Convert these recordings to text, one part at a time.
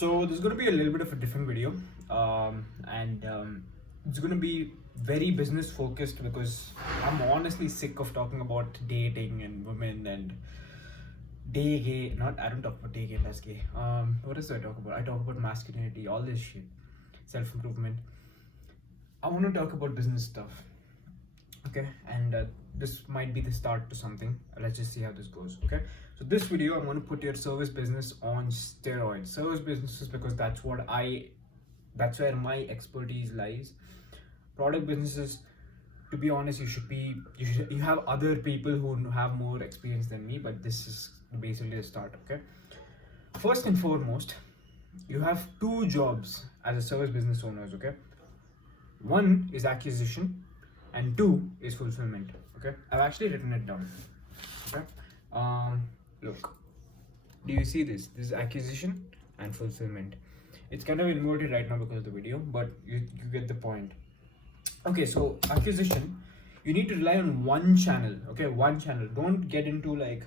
So this is going to be a little bit of a different video, and it's going to be very business focused because I'm honestly sick of talking about dating and women and day gay. Not I don't talk about day gay and less gay. What else do I talk about? I talk about masculinity, all this shit, self improvement. I want to talk about business stuff. Okay, and this might be the start to something. Let's just see how this goes. Okay, so this video I'm going to put your service business on steroids. Service businesses, because that's where my expertise lies. Product businesses, to be honest, you have other people who have more experience than me, but this is basically a start. Okay, first and foremost, you have two jobs as a service business owners. Okay, one is acquisition and two is fulfillment. Okay, I've actually written it down. Okay, look, do you see this is acquisition and fulfillment. It's kind of inverted right now because of the video, but you get the point. Okay, so acquisition, you need to rely on one channel. Okay, one channel. Don't get into like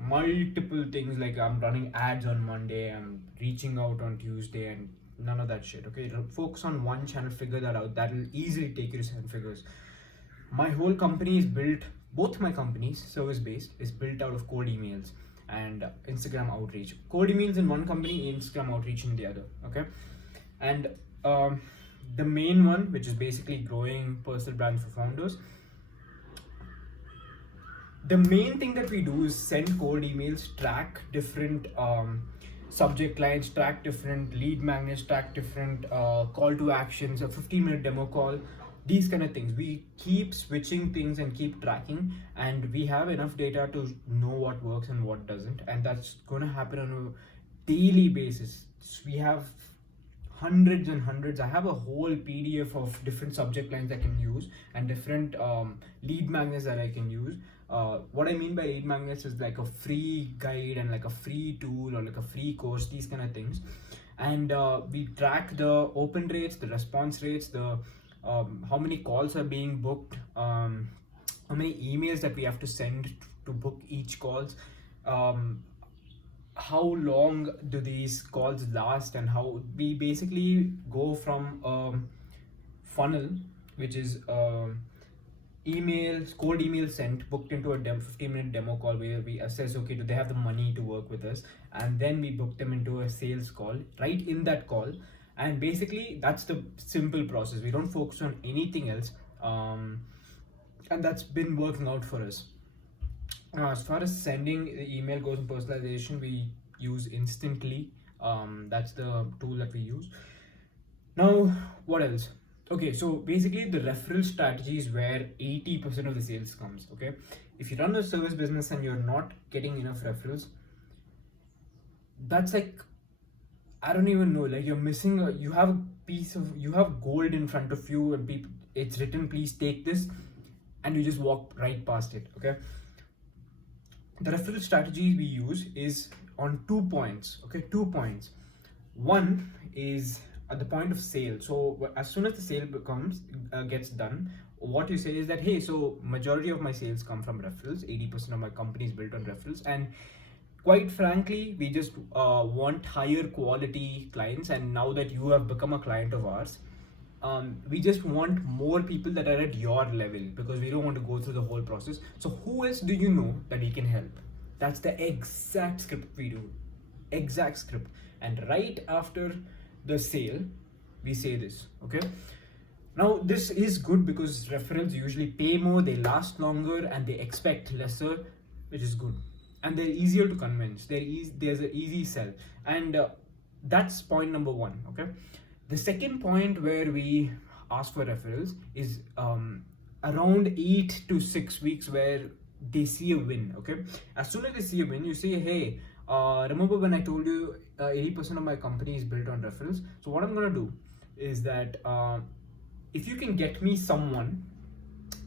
multiple things like I'm running ads on Monday, I'm reaching out on Tuesday, and none of that shit. Okay, focus on one channel, figure that out. That will easily take you to 7 figures. My whole company is built, both my companies, service based, is built out of cold emails and Instagram outreach. Cold emails in one company, Instagram outreach in the other. Okay, and the main one, which is basically growing personal brands for founders, the main thing that we do is send cold emails, track different subject lines, track different lead magnets, track different call to actions, a 15-minute demo call, these kind of things. We keep switching things and keep tracking, and we have enough data to know what works and what doesn't, and that's going to happen on a daily basis. We have hundreds and hundreds. I have a whole PDF of different subject lines I can use and different lead magnets that I can use. What I mean by lead magnets is like a free guide and like a free tool or like a free course, these kind of things. And we track the open rates, the response rates, the how many calls are being booked, how many emails that we have to send to book each calls, how long do these calls last, and how we basically go from funnel, which is cold email sent, booked into a 15-minute demo call where we assess, okay, do they have the money to work with us, and then we book them into a sales call right in that call. And basically that's the simple process. We don't focus on anything else, and that's been working out for us. As far as sending the email goes and personalization, we use Instantly. That's the tool that we use. Now, what else? Okay, so basically the referral strategy is where 80% of the sales comes. Okay, if you run a service business and you're not getting enough referrals, that's like, I don't even know, like you're missing you have gold in front of you, and people, it's written, please take this, and you just walk right past it. Okay, the referral strategy we use is on 2 points. Okay, 2 points. One is at the point of sale. So as soon as the sale gets done, what you say is that, hey, so majority of my sales come from referrals. 80% of my company is built on referrals, and quite frankly, we just want higher quality clients. And now that you have become a client of ours, we just want more people that are at your level, because we don't want to go through the whole process. So who else do you know that we can help? That's the exact script we do. Exact script. And right after the sale, we say this. Okay, now this is good because referrals usually pay more, they last longer, and they expect lesser, which is good. And they're easier to convince. There's an easy sell, and that's point number one. Okay, the second point where we ask for referrals is around 8 to 6 weeks, where they see a win. Okay, as soon as they see a win, you say, hey, remember when I told you 80% of my company is built on referrals? So what I'm gonna do is that if you can get me someone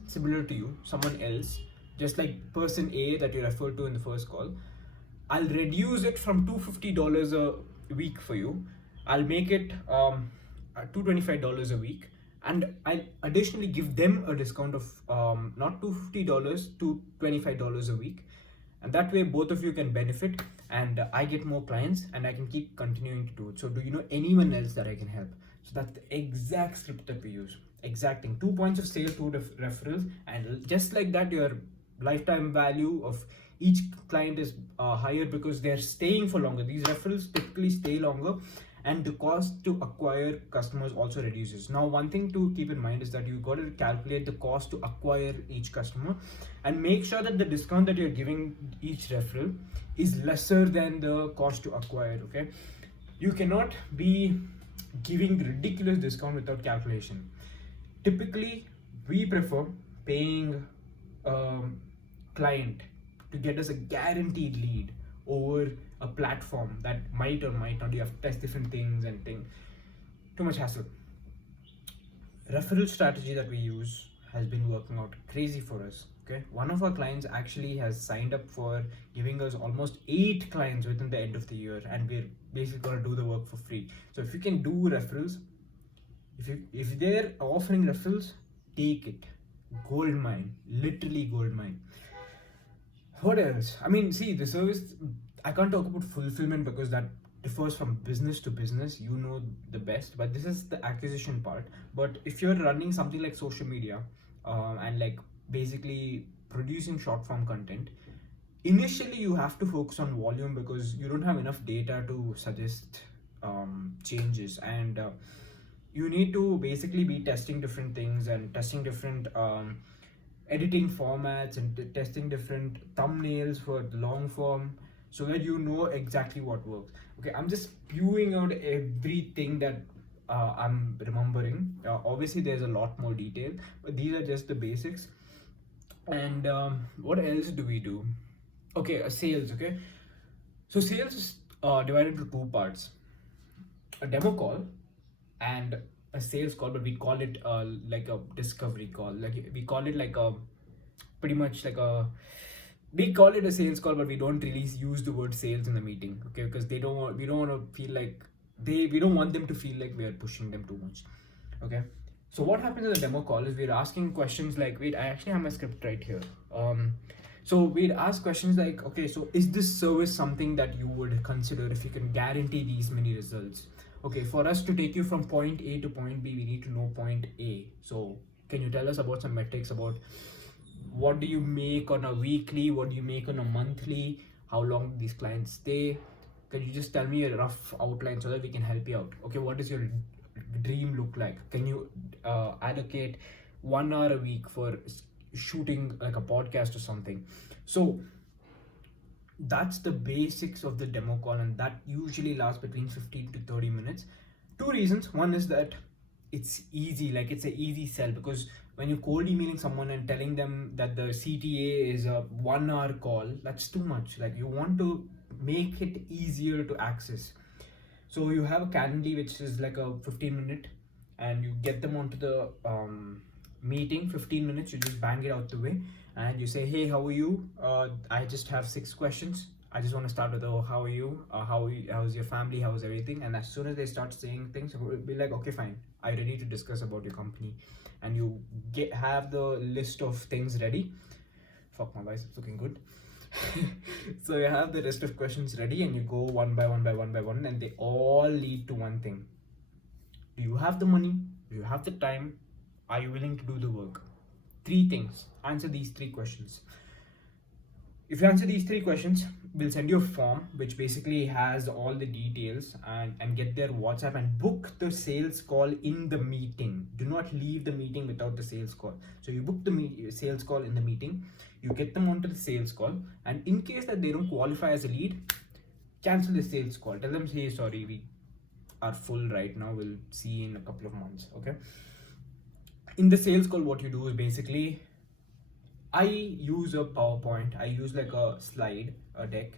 similar to you, someone else, just like person A that you referred to in the first call, I'll reduce it from $250 a week for you. I'll make it $225 a week, and I'll additionally give them a discount of not $250 to $25 a week. and that way both of you can benefit, and I get more clients and I can keep continuing to do it. So do you know anyone else that I can help? So that's the exact script that we use. Exact thing. 2 points of sale, two referrals, and just like that, your lifetime value of each client is higher because they're staying for longer. These referrals typically stay longer, and the cost to acquire customers also reduces. Now, one thing to keep in mind is that you got to calculate the cost to acquire each customer and make sure that the discount that you're giving each referral is lesser than the cost to acquire. Okay, you cannot be giving ridiculous discount without calculation. Typically, we prefer paying a client to get us a guaranteed lead over a platform that might or might not. You have to test different things and things. Too much hassle. Referral strategy that we use has been working out crazy for us. Okay, one of our clients actually has signed up for giving us almost 8 clients within the end of the year, and we're basically going to do the work for free. So if you can do referrals, if they're offering referrals, take it. Gold mine, literally gold mine. What else? I mean, see, the service, I can't talk about fulfillment because that differs from business to business. You know the best, but this is the acquisition part. But if you're running something like social media, and like basically producing short form content, initially you have to focus on volume because you don't have enough data to suggest changes, and you need to basically be testing different things and testing different editing formats and testing different thumbnails for long form, so that you know exactly what works. Okay, I'm just spewing out everything that I'm remembering. Obviously there's a lot more detail, but these are just the basics. And what else do we do? Okay, sales. Okay, so sales is divided into 2 parts: a demo call and a sales call, but we call it like a discovery call. Like we call it like a pretty much like a we call it a sales call, but we don't really use the word sales in the meeting. Okay, because we don't want to feel like we don't want them to feel like we are pushing them too much. Okay, so what happens in the demo call is we're asking questions like, wait, I actually have my script right here. So we'd ask questions like, okay, so is this service something that you would consider if you can guarantee these many results? Okay, for us to take you from point A to point B, we need to know point A. So can you tell us about some metrics about what do you make on a weekly, what do you make on a monthly, how long do these clients stay? Can you just tell me a rough outline so that we can help you out? Okay, what does your dream look like? Can you allocate 1 hour a week for shooting like a podcast or something? So that's the basics of the demo call, and that usually lasts between 15 to 30 minutes. 2 reasons: one is that it's easy, like it's an easy sell, because when you're cold emailing someone and telling them that the CTA is a 1 hour call, that's too much. Like you want to make it easier to access. So you have a Calendly, which is like a 15-minute, and you get them onto the meeting. 15 minutes, you just bang it out the way, and you say, hey, how are you? I just have 6 questions. I just want to start with, oh, how are you? How's your family? How's everything? And as soon as they start saying things, we'll be like, okay, fine, I'm ready to discuss about your company. And you have the list of things ready. Fuck, my biceps looking good. So you have the list of questions ready, and you go one by one by one by one, and they all lead to one thing: do you have the money? Do you have the time? Are you willing to do the work? 3 things. Answer these 3 questions. If you answer these 3 questions, we'll send you a form which basically has all the details, and get their WhatsApp and book the sales call in the meeting. Do not leave the meeting without the sales call. So you book the sales call in the meeting, you get them onto the sales call, and in case that they don't qualify as a lead, cancel the sales call. Tell them, hey, sorry, we are full right now. We'll see you in a couple of months. Okay. In the sales call, what you do is basically, I use a PowerPoint. I use like a slide, a deck,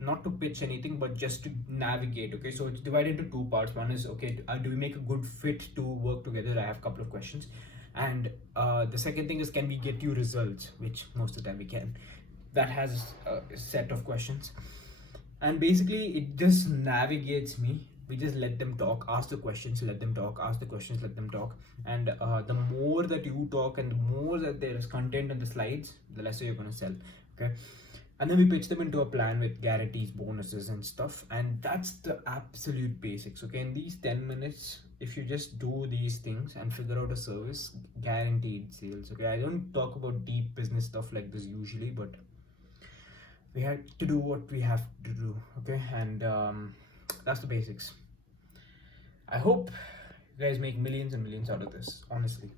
not to pitch anything, but just to navigate. Okay, so it's divided into 2 parts. One is, okay, do we make a good fit to work together? I have a couple of questions. And the second thing is, can we get you results? Which most of the time we can. That has a set of questions. And basically, it just navigates me. We just let them talk, ask the questions, let them talk, ask the questions, let them talk. And the more that you talk and the more that there is content on the slides, the lesser you're going to sell. Okay. and then we pitch them into a plan with guarantees, bonuses, and stuff. And that's the absolute basics. Okay, in these 10 minutes, if you just do these things and figure out a service, guaranteed sales. Okay, I don't talk about deep business stuff like this usually, but we had to do what we have to do. Okay, and that's the basics. I hope you guys make millions and millions out of this, honestly.